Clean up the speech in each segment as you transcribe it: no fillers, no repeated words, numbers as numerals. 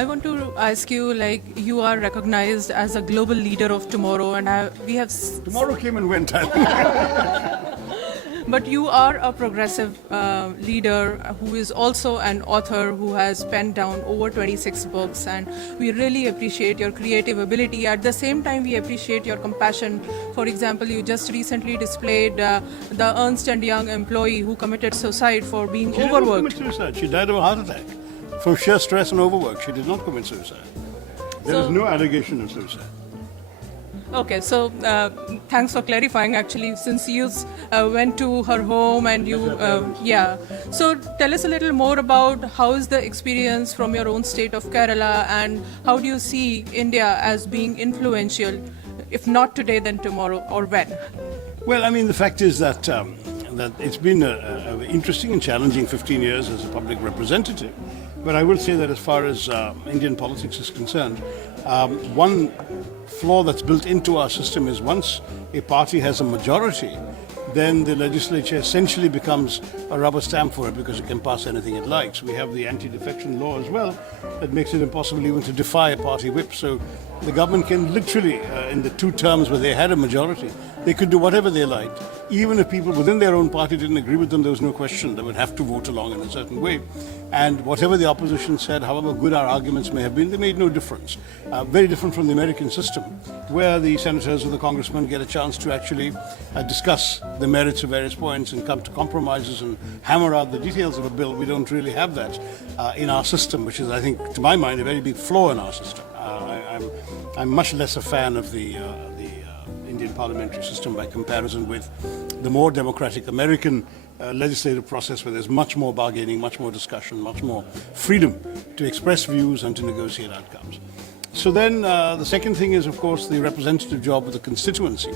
I want to ask you, like, you are recognized as a global leader of tomorrow, and we have. Tomorrow came and went. But you are a progressive leader who is also an author who has penned down over 26 books, and we really appreciate your creative ability. At the same time, we appreciate your compassion. For example, you just recently displayed the Ernst & Young employee who committed suicide for being overworked. She did not commit suicide. She died of a heart attack from sheer stress and overwork. She did not commit suicide. There is no allegation of suicide. Okay, so thanks for clarifying. Actually, since you went to her home and you, yeah. So tell us a little more about how is the experience from your own state of Kerala, and how do you see India as being influential, if not today, then tomorrow, or when? Well, I mean, the fact is that that it's been an interesting and challenging 15 years as a public representative. But I will say that as far as Indian politics is concerned, one flaw that's built into our system is once a party has a majority, then the legislature essentially becomes a rubber stamp for it because it can pass anything it likes. We have the anti-defection law as well that makes it impossible even to defy a party whip. So the government can literally, in the 2 terms where they had a majority, they could do whatever they liked. Even if people within their own party didn't agree with them, there was no question. They would have to vote along in a certain way. And whatever the opposition said, however good our arguments may have been, they made no difference. Very different from the American system, where the senators or the congressmen get a chance to actually discuss the merits of various points and come to compromises and hammer out the details of a bill. We don't really have that in our system, which is, I think, to my mind, a very big flaw in our system. I'm much less a fan of the Indian parliamentary system by comparison with the more democratic American legislative process, where there's much more bargaining, much more discussion, much more freedom to express views and to negotiate outcomes. So then the second thing is, of course, the representative job of the constituency.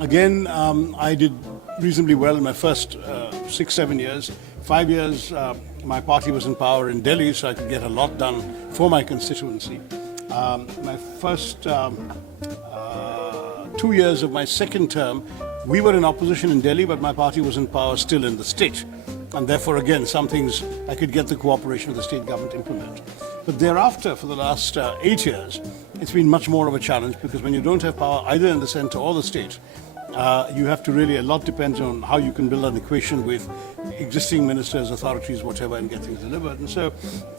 Again, I did reasonably well in my first 6-7 years. 5 years, my party was in power in Delhi, so I could get a lot done for my constituency. My first 2 years of my second term, we were in opposition in Delhi, but my party was in power still in the state. And therefore, again, some things I could get the cooperation of the state government to implement. But thereafter, for the last 8 years, it's been much more of a challenge, because when you don't have power either in the center or the state, you have to really, a lot depends on how you can build an equation with existing ministers, authorities, whatever, and get things delivered. And so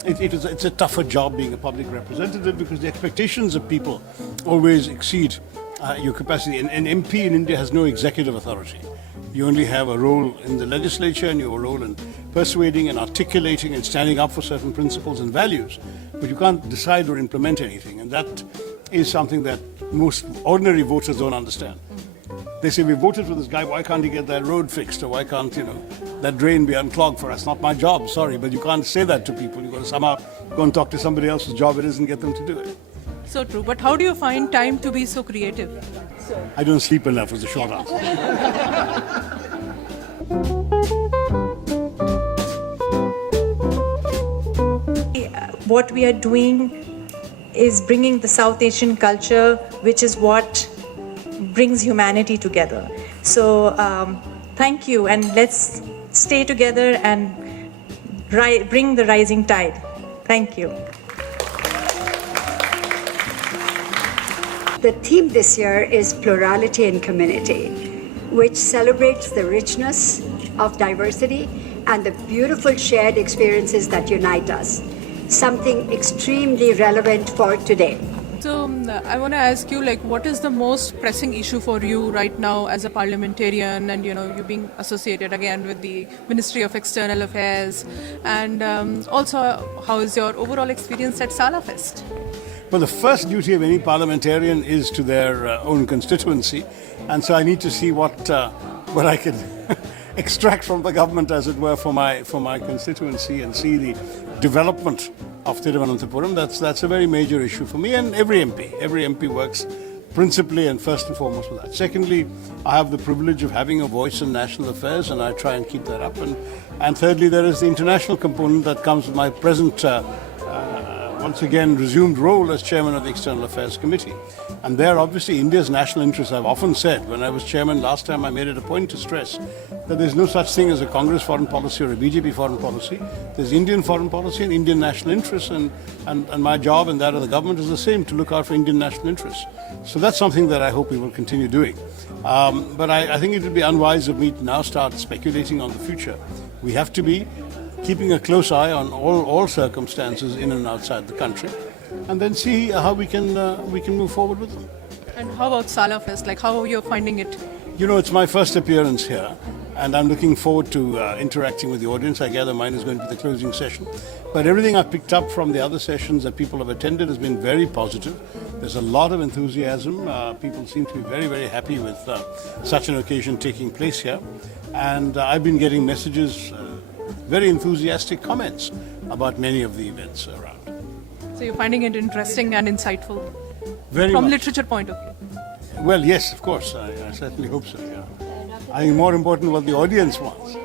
it's a tougher job being a public representative, because the expectations of people always exceed your capacity. An MP in India has no executive authority. You only have a role in the legislature and your role in persuading and articulating and standing up for certain principles and values, but you can't decide or implement anything. And that is something that most ordinary voters don't understand. They say, we voted for this guy, why can't he get that road fixed? Or why can't, that drain be unclogged for us? Not my job, sorry, but you can't say that to people. You've got to somehow go and talk to somebody else's job it is and get them to do it. So true. But how do you find time to be so creative? I don't sleep enough is the short answer. What we are doing is bringing the South Asian culture, which is what brings humanity together. So thank you, and let's stay together and bring the rising tide. Thank you. The theme this year is plurality and community, which celebrates the richness of diversity and the beautiful shared experiences that unite us. Something extremely relevant for today. So I want to ask you, what is the most pressing issue for you right now as a parliamentarian, and you being associated again with the Ministry of External Affairs, and also how is your overall experience at Salafest? Well, the first duty of any parliamentarian is to their own constituency, and so I need to see what I can extract from the government, as it were, for my constituency, and see the development of Thiruvananthapuram. That's a very major issue for me, and every MP works principally and first and foremost with that. Secondly, I have the privilege of having a voice in national affairs, and I try and keep that up. And thirdly, there is the international component that comes with my present once again resumed role as chairman of the External Affairs Committee. And there, obviously, India's national interests, I've often said, when I was chairman last time, I made it a point to stress that there's no such thing as a Congress foreign policy or a BJP foreign policy. There's Indian foreign policy and Indian national interests, and my job and that of the government is the same, to look out for Indian national interests. So that's something that I hope we will continue doing. But I think it would be unwise of me to now start speculating on the future. We have to be keeping a close eye on all circumstances in and outside the country, and then see how we can move forward with them. And how about Salafest? Like, how are you finding it? You know, it's my first appearance here, and I'm looking forward to interacting with the audience. I gather mine is going to be the closing session. But everything I've picked up from the other sessions that people have attended has been very positive. There's a lot of enthusiasm. People seem to be very, very happy with such an occasion taking place here. And I've been getting messages, very enthusiastic comments about many of the events around. So you're finding it interesting and insightful Very from much. literature point of view. Well, yes, of course. I certainly hope so, yeah. I think more important what the audience wants.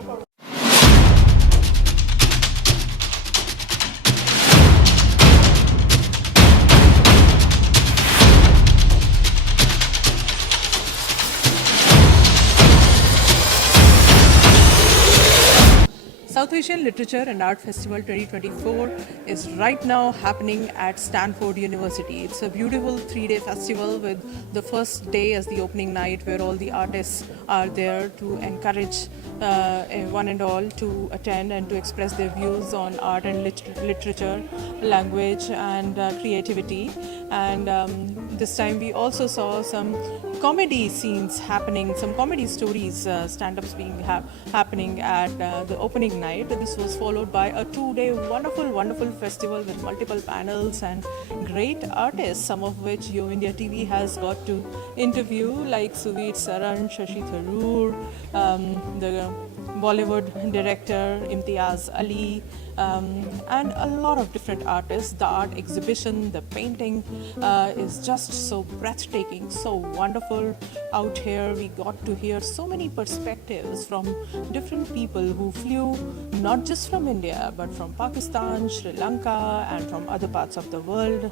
South Asian Literature and Art Festival 2024 is right now happening at Stanford University. It's a beautiful 3-day festival with the first day as the opening night, where all the artists are there to encourage one and all to attend and to express their views on art and literature, language and creativity. And this time we also saw some comedy scenes happening, some comedy stories, stand-ups being happening at the opening night. This was followed by a 2-day wonderful festival with multiple panels and great artists, some of which YoIndiaTV has got to interview, like Suvir Saran, Shashi Tharoor, the Bollywood director Imtiaz Ali, and a lot of different artists. The art exhibition, the painting is just so breathtaking, so wonderful out here. We got to hear so many perspectives from different people who flew not just from India but from Pakistan, Sri Lanka and from other parts of the world,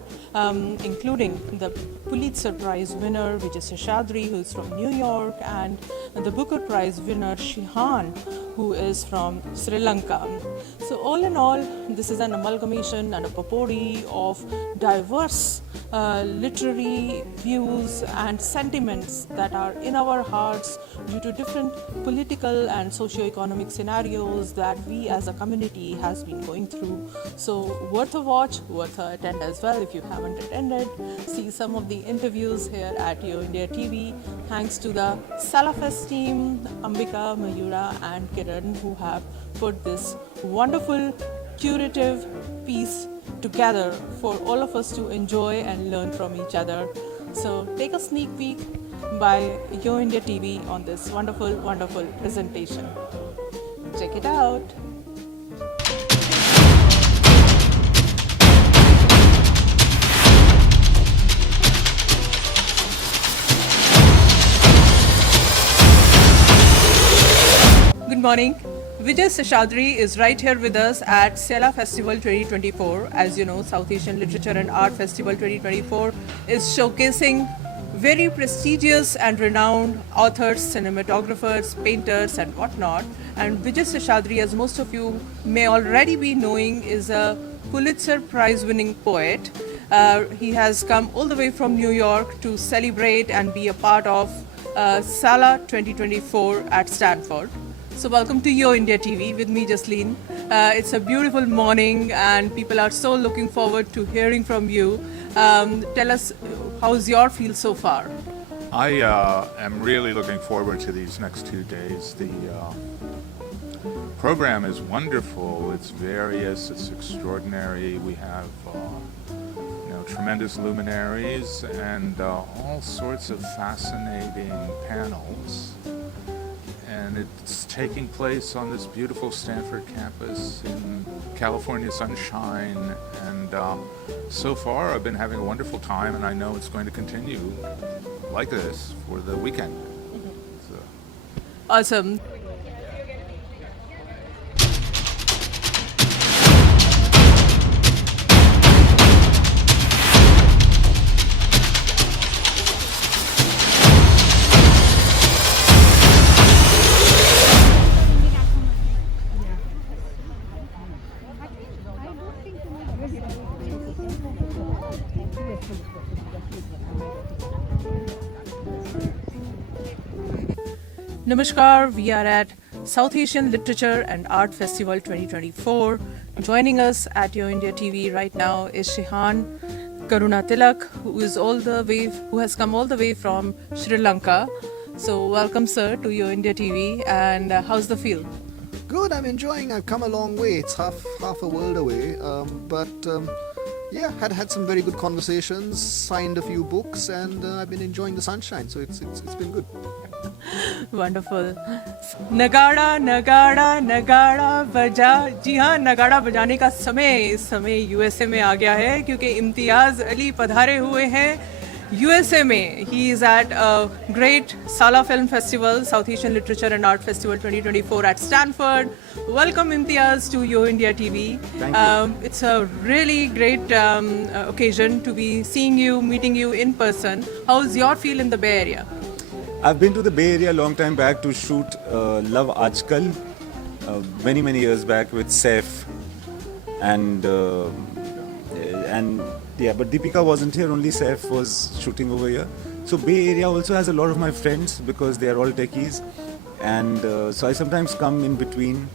including the Pulitzer Prize winner Vijay Seshadri, who is from New York, and the Booker Prize winner Shehan, who is from Sri Lanka. So all in all, this is an amalgamation and a potpourri of diverse literary views and sentiments that are in our hearts due to different political and socio-economic scenarios that we as a community has been going through. So worth a watch, worth a attend as well if you haven't attended. See some of the interviews here at YoIndiaTV. Thanks to the Salafest team, Ambika, Mayura and Kiran, who have put this wonderful curative piece together for all of us to enjoy and learn from each other. So take a sneak peek by YoIndiaTV on this wonderful presentation. Check it out. Good morning. Vijay Seshadri is right here with us at Sela Festival 2024. As you know, South Asian Literature and Art Festival 2024 is showcasing very prestigious and renowned authors, cinematographers, painters and whatnot. And Vijay Seshadri, as most of you may already be knowing, is a Pulitzer Prize winning poet. He has come all the way from New York to celebrate and be a part of Sala 2024 at Stanford. So welcome to YoIndiaTV with me, Jasleen. It's a beautiful morning and people are so looking forward to hearing from you. Tell us, how's your feel so far? I am really looking forward to these next 2 days. The program is wonderful, it's various, it's extraordinary. We have tremendous luminaries and all sorts of fascinating panels. And it's taking place on this beautiful Stanford campus in California sunshine. And so far I've been having a wonderful time, and I know it's going to continue like this for the weekend. So. Awesome. Namaskar, we are at South Asian Literature and Art Festival 2024. Joining us at Yo India TV right now is Shehan Karuna Tilak, who has come all the way from Sri Lanka. So welcome, sir, to Yo India TV. And how's the feel? Good, I'm enjoying. I've come a long way. It's half a world away, yeah, had some very good conversations, signed a few books, and I've been enjoying the sunshine. So it's been good. Wonderful. नगाड़ा नगाड़ा नगाड़ा बजा. जी हाँ, नगाड़ा बजाने का इस समय यूएसए में आ गया है क्योंकि इम्तियाज अली पधारे हुए हैं यूएसए में. He is at a great Sala Film Festival, South Asian Literature and Art Festival 2024 at Stanford. Welcome, Imtiaz, to Yo India TV. Thank you. It's a really great occasion to be seeing you, meeting you in person. How's your feel in the Bay Area? I've been to the Bay Area a long time back to shoot Love Aajkal many years back with Saif and yeah, but Deepika wasn't here, only Saif was shooting over here. So Bay Area also has a lot of my friends because they are all techies, and so I sometimes come in between.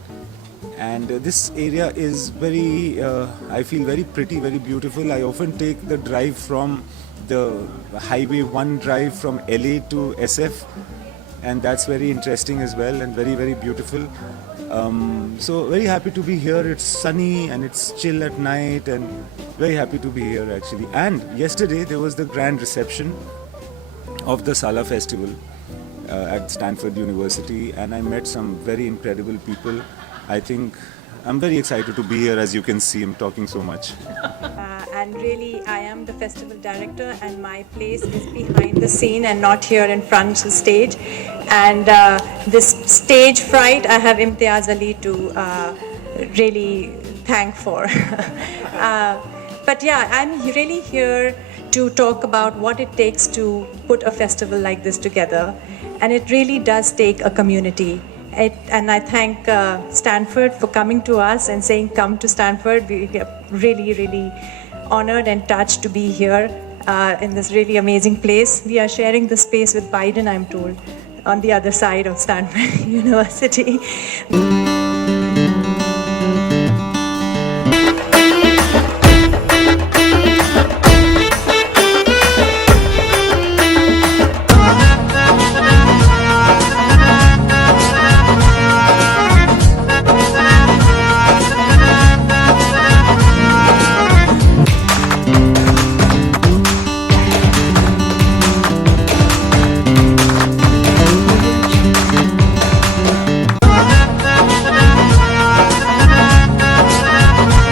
And this area is very, I feel very pretty, very beautiful. I often take the drive from the Highway 1 drive from LA to SF, and that's very interesting as well and very beautiful. So very happy to be here. It's sunny and it's chill at night, and very happy to be here actually. And yesterday there was the grand reception of the Sala Festival at Stanford University, and I met some very incredible people. I think I'm very excited to be here. As you can see, I'm talking so much. And really, I am the festival director, and my place is behind the scene and not here in front of the stage. And this stage fright, I have Imtiaz Ali to really thank for. But yeah, I'm really here to talk about what it takes to put a festival like this together. And it really does take a community. And I thank Stanford for coming to us and saying, come to Stanford. We are really honored and touched to be here in this really amazing place. We are sharing the space with Biden, I'm told, on the other side of Stanford University.